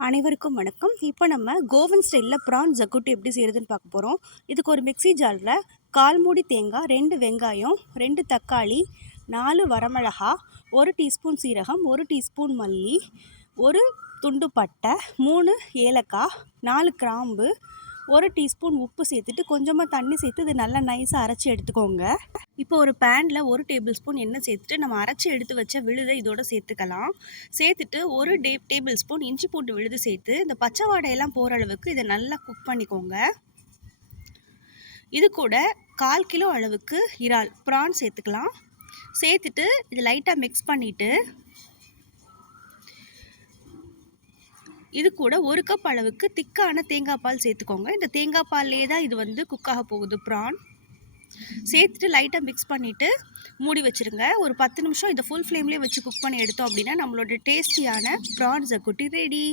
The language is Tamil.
அனைவருக்கும் வணக்கம். இப்போ நம்ம கோவன் ஸ்டைலில் ப்ரான் ஜக்குட்டி எப்படி செய்கிறதுன்னு பார்க்க போகிறோம். இதுக்கு ஒரு மிக்ஸி ஜாரில் 1/4 மூடி தேங்காய், 2 வெங்காயம், 2 தக்காளி, 4 வரமிளகா, 1 டீஸ்பூன் சீரகம், 1 டீஸ்பூன் மல்லி, 1 துண்டு பட்டை, 3 ஏலக்காய், 4 கிராம்பு, 1 டீஸ்பூன் உப்பு சேர்த்துட்டு கொஞ்சமாக தண்ணி சேர்த்து இது நல்லா நைஸாக அரைச்சி எடுத்துக்கோங்க. இப்போ ஒரு பேனில் 1 டேபிள் ஸ்பூன் எண்ணெய் சேர்த்துட்டு நம்ம அரைச்சி எடுத்து வச்ச விழுதை இதோட சேர்த்துக்கலாம். சேர்த்துட்டு 1 டேபிள் ஸ்பூன் இஞ்சி பூண்டு விழுது சேர்த்து இந்த பச்சை வாடையெல்லாம் போகிற அளவுக்கு இதை நல்லா குக் பண்ணிக்கோங்க. இது கூட 1/4 கிலோ அளவுக்கு இறால் ப்ரான் சேர்த்துக்கலாம். சேர்த்துட்டு இது லைட்டாக மிக்ஸ் பண்ணிவிட்டு இது கூட 1 கப் அளவுக்கு திக்கான தேங்காய் பால் சேர்த்துக்கோங்க. இந்த தேங்காய் பால்லே தான் இது குக்காக போகுது ப்ரான். சேர்த்துட்டு லைட்டாக மிக்ஸ் பண்ணிவிட்டு மூடி வச்சுருங்க. ஒரு 10 நிமிஷம் இதை ஃபுல் ஃப்ளேம்லேயே வச்சு குக் பண்ணி எடுத்தோம் அப்படின்னா நம்மளோட டேஸ்டியான ப்ரான் ஜக்குட்டி ரெடி.